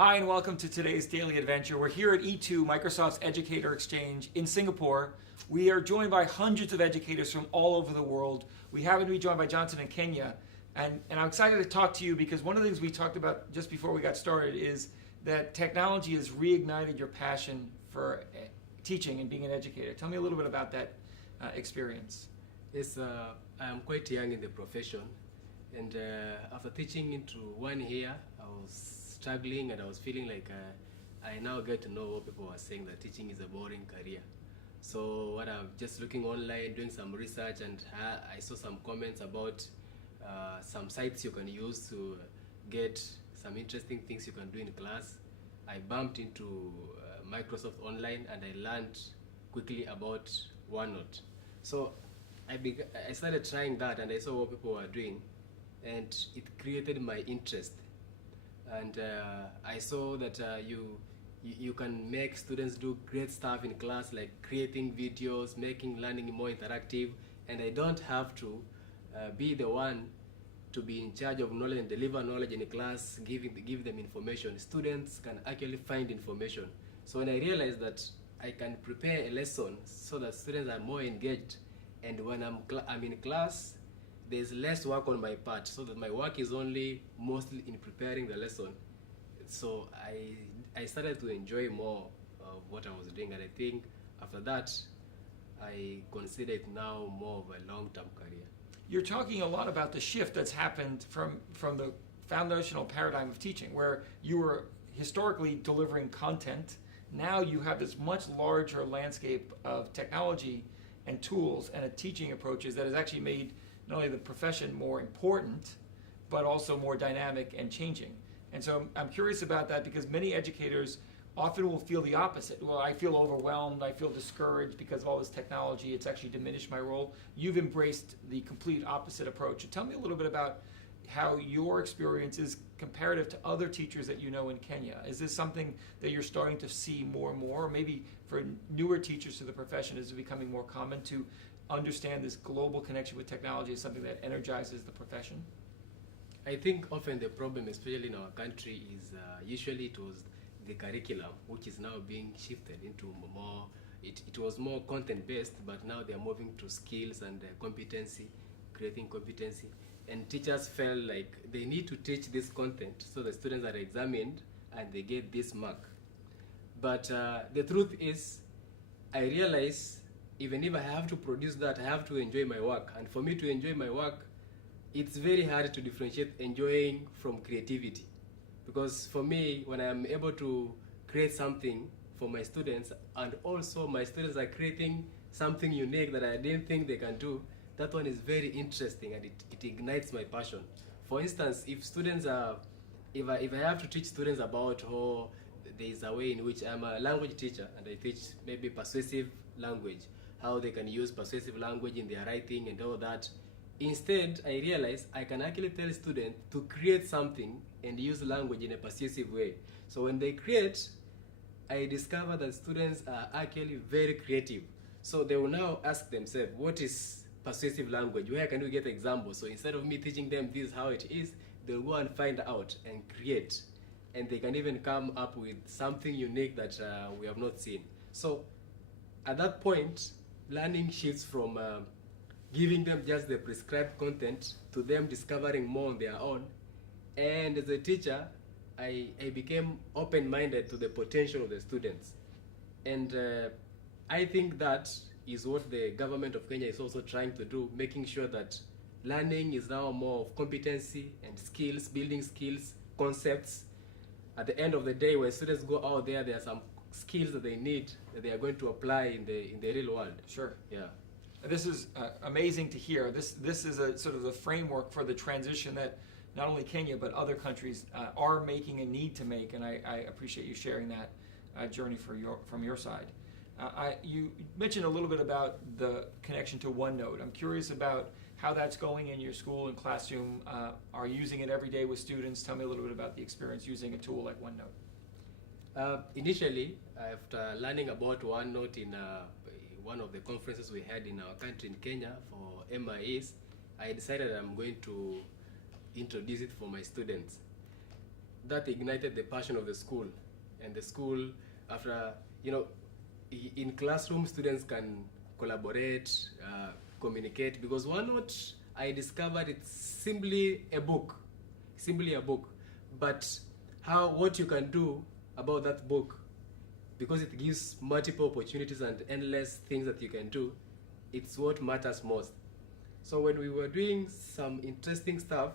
Hi and welcome to today's Daily Adventure. We're here at E2, Microsoft's Educator Exchange in Singapore. We are joined by hundreds of educators from all over the world. We happen to be joined by Johnson in Kenya. And I'm excited to talk to you because one of the things we talked about just before we got started is that technology has reignited your passion for teaching and being an educator. Tell me a little bit about that experience. Yes, I'm quite young in the profession, and after teaching into 1 year, I was struggling and I was feeling like I now get to know what people were saying, that teaching is a boring career. So what I'm just looking online, doing some research, and I saw some comments about some sites you can use to get some interesting things you can do in class. I bumped into Microsoft Online and I learned quickly about OneNote. So I started trying that and I saw what people were doing, and it created my interest. And I saw that you can make students do great stuff in class, like creating videos, making learning more interactive, and I don't have to be the one to be in charge of knowledge and deliver knowledge in a class, give them information. Students can actually find information. So when I realized that I can prepare a lesson so that students are more engaged, and when I'm in class, there's less work on my part, so that my work is only mostly in preparing the lesson. So I started to enjoy more of what I was doing, and I think after that I consider it now more of a long-term career. You're talking a lot about the shift that's happened from the foundational paradigm of teaching, where you were historically delivering content. Now you have this much larger landscape of technology and tools and teaching approaches that has actually made not only the profession more important, but also more dynamic and changing. And so I'm curious about that because many educators often will feel the opposite. Well, I feel overwhelmed, I feel discouraged because of all this technology, it's actually diminished my role. You've embraced the complete opposite approach. Tell me a little bit about how your experience is comparative to other teachers that you know in Kenya. Is this something that you're starting to see more and more? Or maybe for newer teachers to the profession, is it becoming more common to understand this global connection with technology as something that energizes the profession? I think often the problem, especially in our country, is usually it was the curriculum, which is now being shifted into more, it was more content-based, but now they're moving to skills and competency, creating competency. And teachers felt like they need to teach this content so the students are examined and they get this mark. But the truth is, I realize even if I have to produce that, I have to enjoy my work. And for me to enjoy my work, it's very hard to differentiate enjoying from creativity. Because for me, when I'm able to create something for my students, and also my students are creating something unique that I didn't think they can do, that one is very interesting and it ignites my passion. For instance, if students are, if I have to teach students about how there is a way in which I'm a language teacher and I teach maybe persuasive language, how they can use persuasive language in their writing and all that. Instead, I realized I can actually tell students to create something and use language in a persuasive way. So when they create, I discover that students are actually very creative. So they will now ask themselves, what is persuasive language? Where can we get examples? So instead of me teaching them this is how it is, they'll go and find out and create. And they can even come up with something unique that we have not seen. So at that point, learning shifts from giving them just the prescribed content to them discovering more on their own. And as a teacher, I became open-minded to the potential of the students. And I think that is what the government of Kenya is also trying to do, making sure that learning is now more of competency and skills, building skills, concepts. At the end of the day, when students go out there, there are some skills that they need that they are going to apply in the real world. Sure. Yeah. This is amazing to hear. This is a sort of the framework for the transition that not only Kenya but other countries are making and need to make, and I appreciate you sharing that journey from your side. You mentioned a little bit about the connection to OneNote. I'm curious about how that's going in your school and classroom. Are you using it every day with students? Tell me a little bit about the experience using a tool like OneNote. Initially, after learning about OneNote in one of the conferences we had in our country in Kenya for MIAs, I decided I'm going to introduce it for my students. that ignited the passion of the school. And the school, after, in classroom, students can collaborate, communicate, because OneNote, I discovered it's simply a book, but what you can do about that book, because it gives multiple opportunities and endless things that you can do, it's what matters most. So when we were doing some interesting stuff,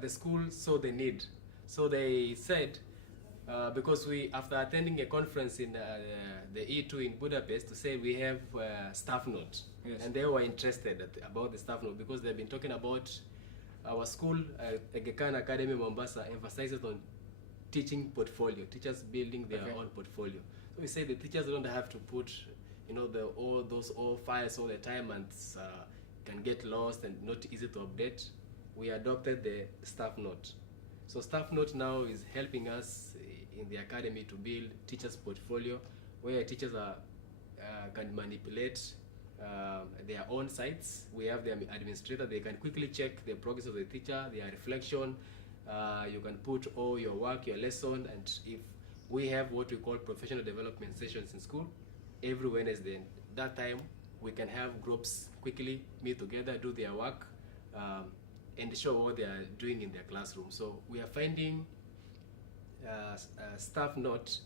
the school saw the need. So they said, because after attending a conference in the E2 in Budapest, to say we have staff note. Yes. And they were interested about the staff note because they've been talking about our school, Gekan Academy Mombasa, emphasizes on teaching portfolio, teachers building their own portfolio. So we say the teachers don't have to put, all those files all the time and can get lost and not easy to update. We adopted the staff note. So staff note now is helping us in the academy to build teachers' portfolio, where teachers can manipulate their own sites. We have the administrator, they can quickly check the progress of the teacher, their reflection. You can put all your work, your lesson, and if we have what we call professional development sessions in school, every Wednesday, that time we can have groups quickly meet together, do their work, and show what they are doing in their classroom. So we are finding staff note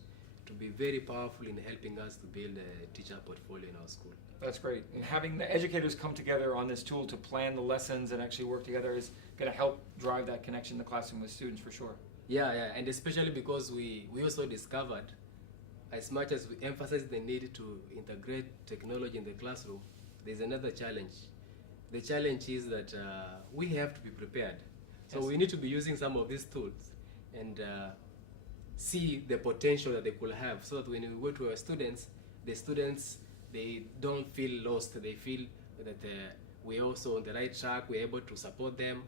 to be very powerful in helping us to build a teacher portfolio in our school. That's great. And having the educators come together on this tool to plan the lessons and actually work together is going to help drive that connection in the classroom with students for sure. Yeah, and especially because we also discovered, as much as we emphasize the need to integrate technology in the classroom, there's another challenge. The challenge is that we have to be prepared. So we need to be using some of these tools and see the potential that they could have, so that when we go to our students, the students, they don't feel lost. They feel that we're also on the right track. We're able to support them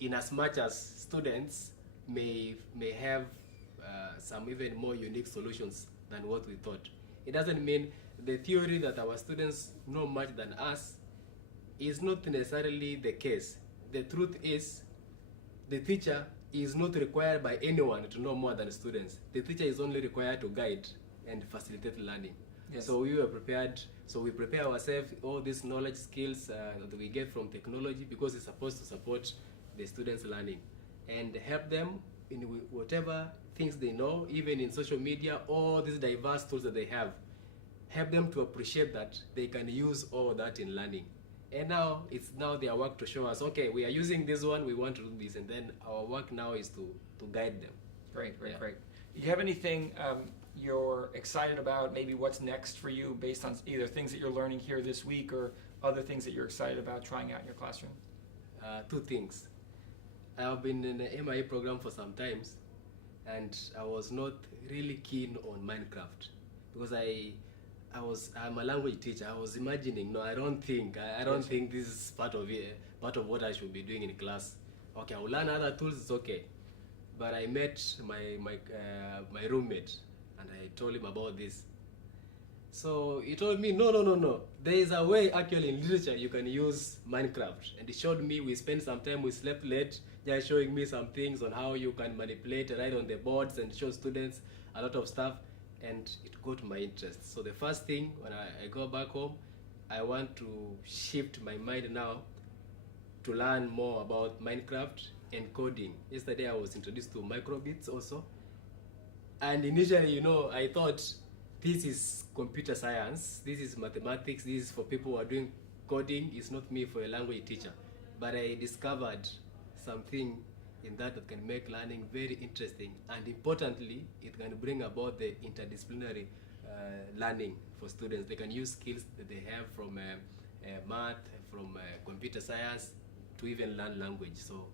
in as much as students may have some even more unique solutions than what we thought. It doesn't mean the theory that our students know much than us is not necessarily the case. The truth is, the teacher is not required by anyone to know more than students. The teacher is only required to guide and facilitate learning. Yes. So we were prepared. So we prepare ourselves, all these knowledge skills that we get from technology, because it's supposed to support the students' learning and help them in whatever things they know, even in social media, all these diverse tools that they have. Help them to appreciate that they can use all that in learning. And now it's their work to show us, okay, we are using this one, we want to do this, and then our work now is to guide them. Great. Do you have anything you're excited about, maybe what's next for you based on either things that you're learning here this week or other things that you're excited about trying out in your classroom? Two things. I have been in the MIA program for some times, and I was not really keen on Minecraft because I'm a language teacher. I was imagining, I don't think this is part of what I should be doing in class. Okay, I will learn other tools, it's okay. But I met my roommate and I told him about this. So he told me, no. There is a way actually in literature you can use Minecraft. And he showed me, we spent some time, we slept late, just showing me some things on how you can manipulate, write on the boards and show students a lot of stuff. And it got my interest. So the first thing, when I go back home, I want to shift my mind now to learn more about Minecraft and coding. Yesterday I was introduced to microbits also. And initially, I thought this is computer science, this is mathematics, this is for people who are doing coding, it's not me for a language teacher. But I discovered something in that can make learning very interesting, and importantly, it can bring about the interdisciplinary learning for students. They can use skills that they have from math, from computer science, to even learn language. So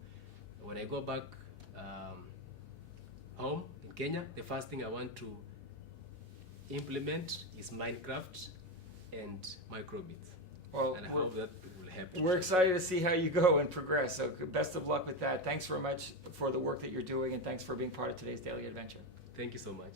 when I go back home in Kenya, the first thing I want to implement is Minecraft and microbits. Well, and I hope that will help. We're excited to see how you go and progress. So best of luck with that. Thanks very much for the work that you're doing, and thanks for being part of today's Daily Adventure. Thank you so much.